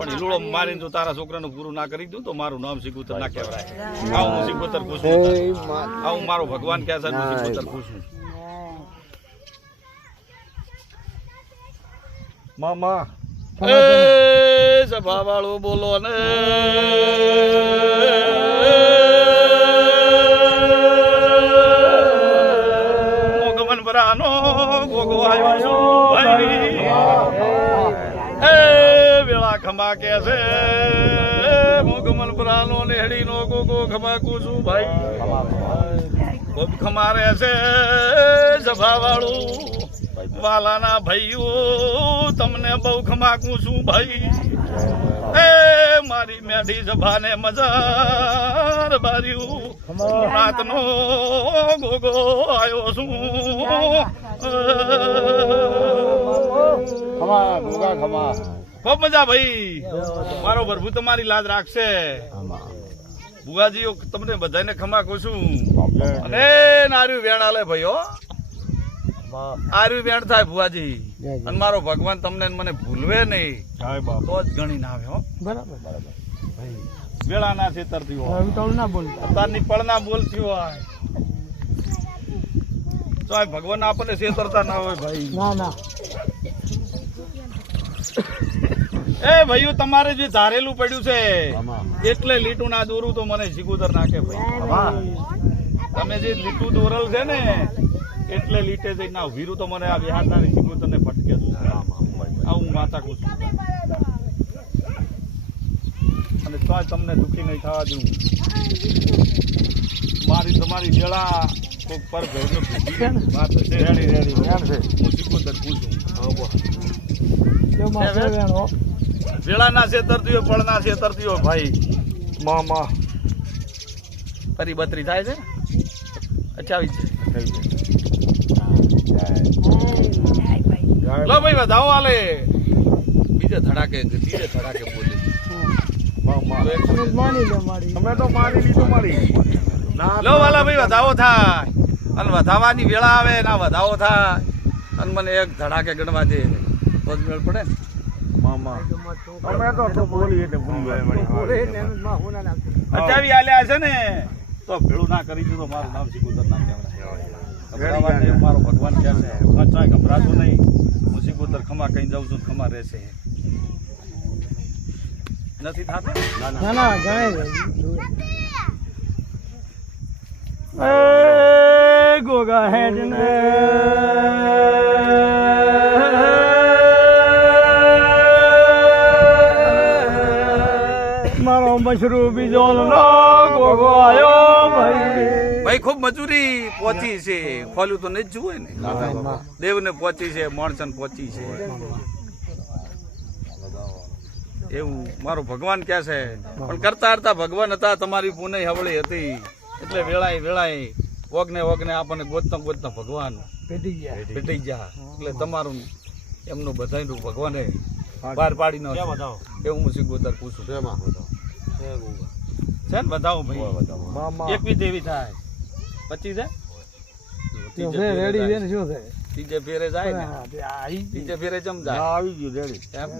પણ હિલુડો મારીને જો તારા છોકરાનું પૂરું ના કરી દઉં તો મારું નામ સિકુતર ના કહેવાય. આવું હું સિકુતર પૂછું, આવું મારો ભગવાન કહે છે હું સિકુતર પૂછું. મામા એ સભા વાળું બોલો ને મોગમન બરાનો ગોગો આવ્યો છું ભાઈ. એ વેળા ખમા કે છે મોગમન બરાનો નેહડી નો ગોગો ખમા કું ભાઈ. ખૂબ ખમારે છે સભા વાળું વાલાના ભાઈઓ તમને બહુ ખમાકું છું ભાઈ. એ મારી મેઢી સભાને મજાર બાર્યું રાતનો ગોગો આવ્યો છું. ખૂબ મજા ભાઈ. મારો પ્રભુ તમારી લાજ રાખશે. બુવાજીઓ તમને બધાને ખમાકું છું. અને નાર્યું વેણ આલે ભાઈઓ, આર્યું વેણ થાય ભુવાજી. અને મારો ભગવાન તમને મને ભૂલવે નહીં તો જ ગણી ના આવે. હો વેળા ના છેતરતી હોય, તારની પળ ના બોલતી હોય તો ભગવાન આપણને છેતરતા ના હોય ભાઈ. એ ભાઈઓ તમારે જે ધારેલું પડ્યું છે એટલે લીટું ના દોરું તો મને સિકુતર નાખે ભાઈ. તમે જે લીટું દોરલ છે ને એટલે લીટે જઈ ના વીરું તો મને આ બિહારના સિકુતર ને ફટકે દઉં. આવું હું માતા કહું છું. અને તો તમને દુઃખી નહીં થવા દઉં. મારી તમારી વેળા કોક પર વાત છે હું સિકુતર પૂછું. વેળા ના છેતરતી હોય, પળ ના છેતરતી હોય ભાઈ. મામા ફરી બત્રી થાય છે 28 લો ભાઈ વધાવો આલે. બીજે ધડાકે બોલે. તમે તો મારી લીધું મારી. લો વાલા ભાઈ વધાવો થાય અને વધાવાની વેળા આવે ના વધાવો થાય અને મને એક ધડાકે ગણવા દે તો જ મેળ પડે ને. મામા અમે તો બોલી એટલે અચાવી આલ્યા છે ને તો ભેળું ના કરી દીધું મારું નામ સિકુતર ના કહેવાય. મારો ભગવાન કહે છે ગભરાતો નહીં, હું સિકુતર ખમા કઈ જાઉં છું, ખમા રહેશે. નથી થતું ગોગા હેડ ને મારો મશરૂ બીજો ગોગો આયો ભાઈ. ખૂબ મજૂરી પહોંચી છે, ખોલ્યું તો નહીં જ જુએ ને. દેવને પહોંચી છે, માણસને પહોંચી છે. એવું મારો ભગવાન કહે છે. પણ કરતા કરતા ભગવાન હતા, તમારી પુનઃ હવળી હતી એટલે વેળાએ ઓગને આપણને ગોતતા ભગવાન ભેટી ગયા. એટલે તમારું એમનું બધાનું ભગવાને બહાર પાડી નો એવું હું સિકુતર પૂછું છે ને. બતાવો ભાઈ. એક બી દેવી થાય 25 ત્રીજે ફેરે જાય ને, ત્રીજે ફેરે ચમ જાય. આવી ગયું રેડી. એમ